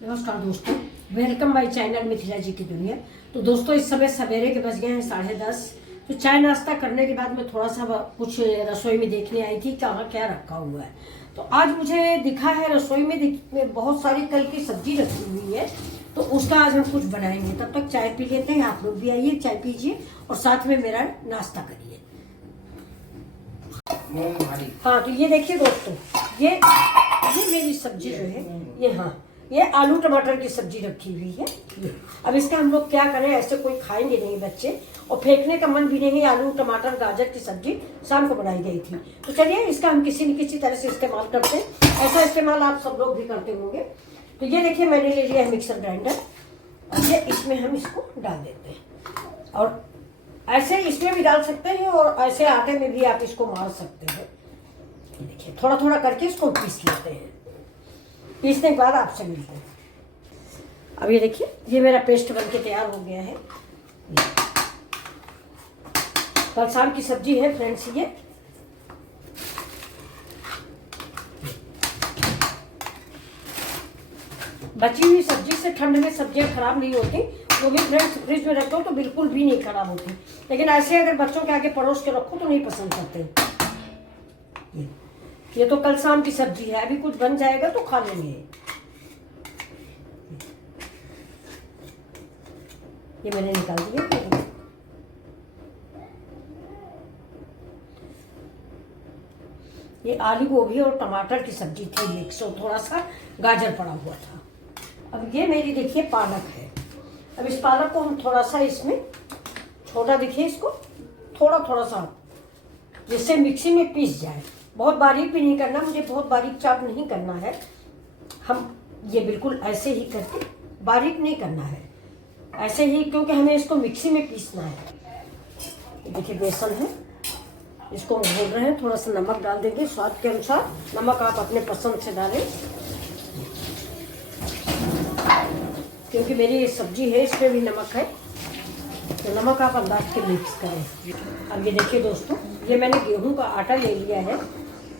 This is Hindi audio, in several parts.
नमस्कार दोस्तों, वेलकम माय चैनल मिथिला जी की दुनिया। तो दोस्तों, इस समय सवेरे के बज गए हैं 10:30। तो चाय नाश्ता करने के बाद मैं थोड़ा सा कुछ रसोई में देखने आई थी कहाँ क्या रखा हुआ है। तो आज मुझे दिखा है रसोई में बहुत सारी कल की सब्जी रखी हुई है, तो उसका आज हम कुछ बनाएंगे। तब तक चाय पी लेते हैं, आप लोग भी आइए चाय पीजिए और साथ में मेरा नाश्ता करिए। हाँ, तो ये देखिए दोस्तों, ये मेरी सब्जी जो है ये आलू टमाटर की सब्जी रखी हुई है। अब इसका हम लोग क्या करें, ऐसे कोई खाएंगे नहीं बच्चे, और फेंकने का मन भी नहीं। आलू टमाटर गाजर की सब्जी शाम को बनाई गई थी, तो चलिए इसका हम किसी न किसी तरह से इस्तेमाल करते हैं। ऐसा इस्तेमाल आप सब लोग भी करते होंगे। तो ये देखिए, मैंने ले लिया है मिक्सर ग्राइंडर, और ये इसमें हम इसको डाल देते हैं। और ऐसे इसमें भी डाल सकते हैं और ऐसे आटे में भी आप इसको मार सकते हैं। देखिए, थोड़ा थोड़ा करके इसको पीस लेते हैं। पीसने के बाद आपसे मिलते हैं। अब ये देखिए, ये मेरा पेस्ट बनके तैयार हो गया है। कल शाम की सब्जी है फ्रेंड्स। ये बची हुई सब्जी से ठंड में सब्जियां खराब नहीं होती। वो भी फ्रेंड्स फ्रिज में रखो तो बिल्कुल भी नहीं खराब होती। लेकिन ऐसे अगर बच्चों के आगे परोस के रखो तो नहीं पसंद करते। ये तो कल शाम की सब्जी है, अभी कुछ बन जाएगा तो खा लेंगे। ये मैंने निकाल दिया। ये आलू गोभी और टमाटर की सब्जी थी मिक्स, और थोड़ा सा गाजर पड़ा हुआ था। अब ये मेरी देखिए पालक है। अब इस पालक को हम थोड़ा सा इसमें छोटा, देखिए इसको थोड़ा थोड़ा सा, जिससे मिक्सी में पीस जाए। बहुत बारीक भी नहीं करना, मुझे बहुत बारीक चाप नहीं करना है। हम ये बिल्कुल ऐसे ही करके, बारीक नहीं करना है, ऐसे ही, क्योंकि हमें इसको मिक्सी में पीसना है। देखिए बेसन है, इसको हम घोल रहे हैं। थोड़ा सा नमक डाल देंगे स्वाद के अनुसार। नमक आप अपने पसंद से डालें, क्योंकि मेरी ये सब्जी है इसमें भी नमक है, तो नमक आप अंदाज के मिक्स करें। अब ये देखिए दोस्तों, ये मैंने गेहूं का आटा ले लिया है।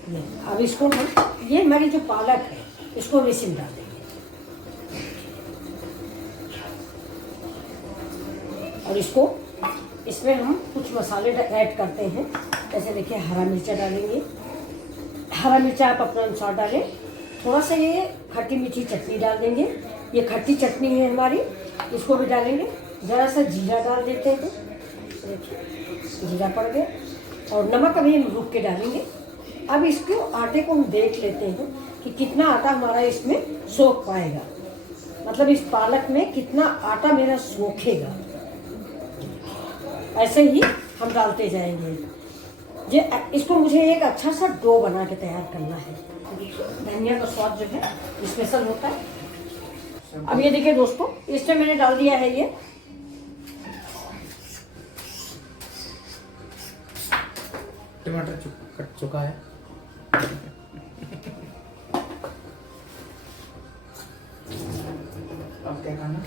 ये अब इसको हम, ये हमारी जो पालक है इसको हम इसी में डाल देंगे। और इसको, इसमें हम कुछ मसाले ऐड करते हैं। जैसे देखिए, हरा मिर्चा डालेंगे। हरा मिर्चा आप अपने अनुसार डालें। थोड़ा सा ये खट्टी मीठी चटनी डाल देंगे। ये खट्टी चटनी है हमारी, इसको भी डालेंगे। ज़रा सा जीरा डाल देते हैं। देखिए जीरा पड़ गया। और नमक अभी हम रुक के डालेंगे। अब इसको आटे को हम देख लेते हैं कि कितना आटा हमारा इसमें सोख पाएगा, मतलब इस पालक में कितना आटा मेरा सोखेगा। ऐसे ही हम डालते जाएंगे। ये इसको मुझे एक अच्छा सा डो बना के तैयार करना है। धनिया का स्वाद जो है स्पेशल होता है। अब ये देखिए दोस्तों, इसमें मैंने डाल दिया है ये टमाटर कट चुका है। अब क्या खाना?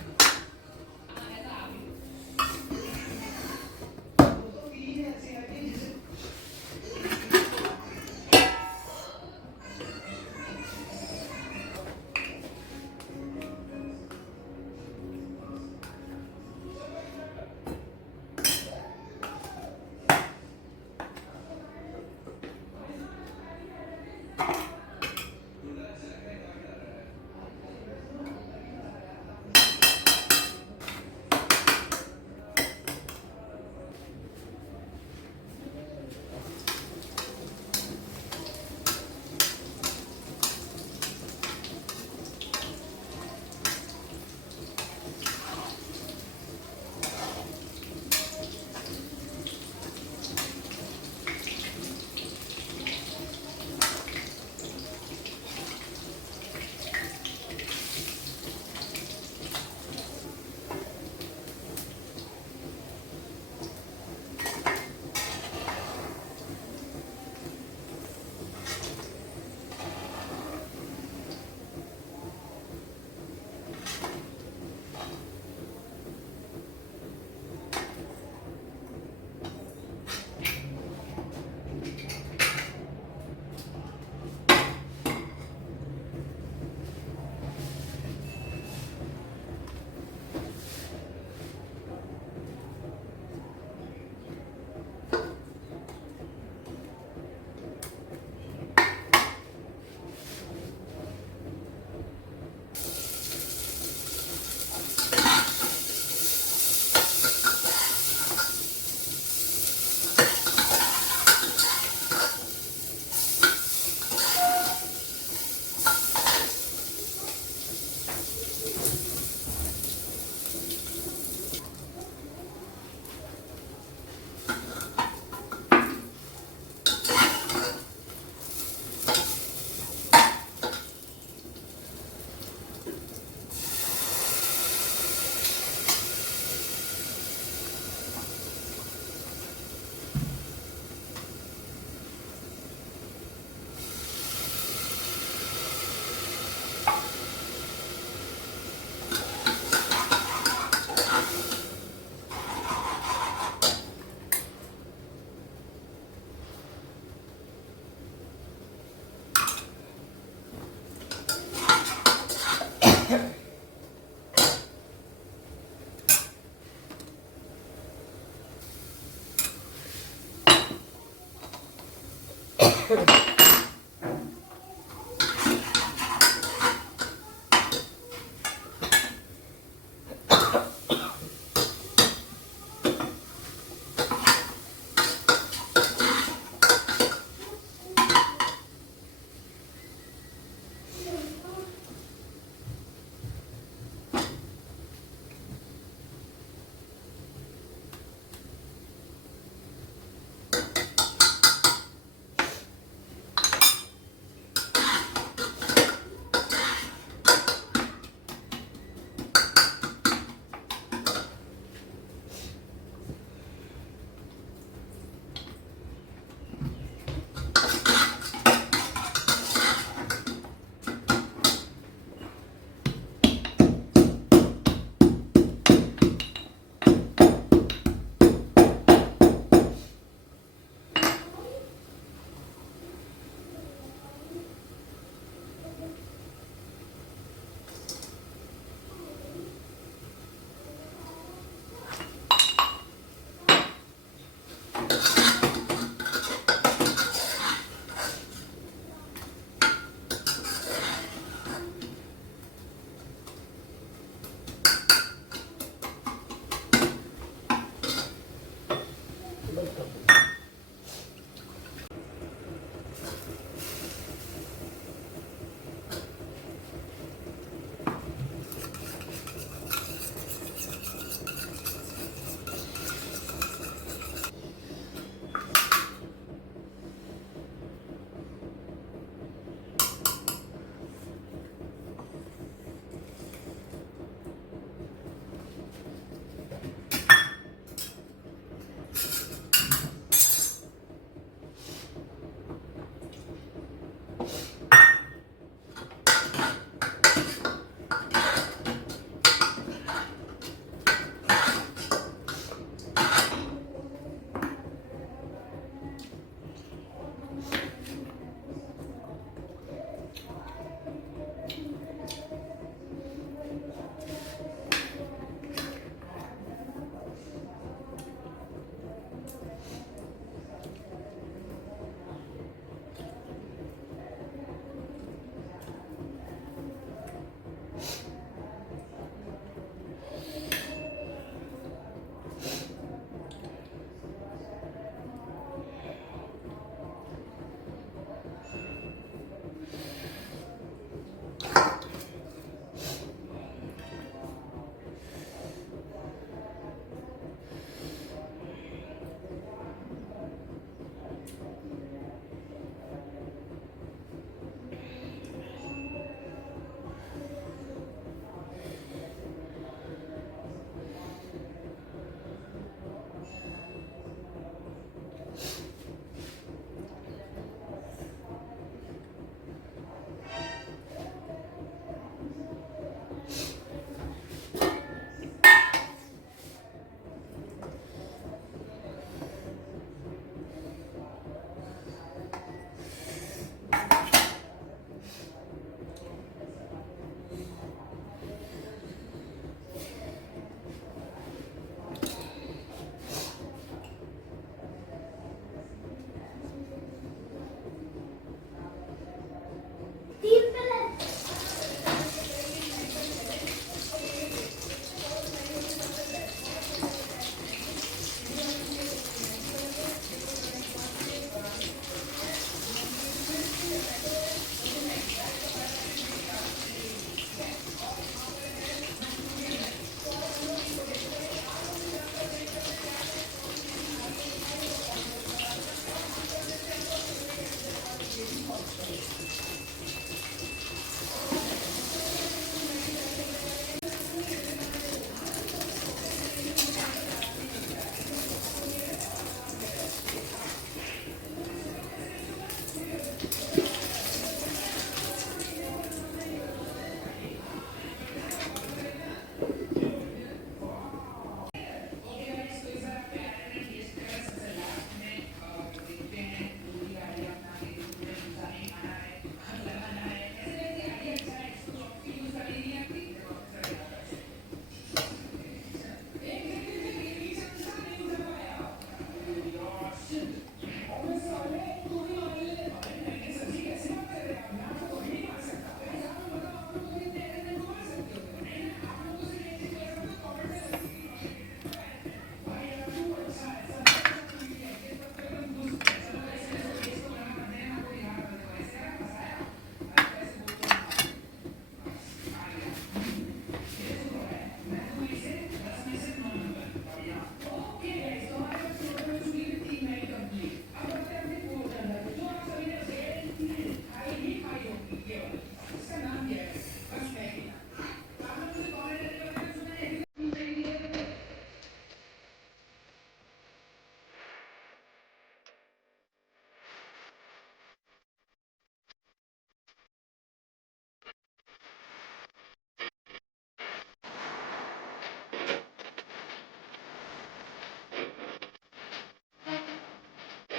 हम्म।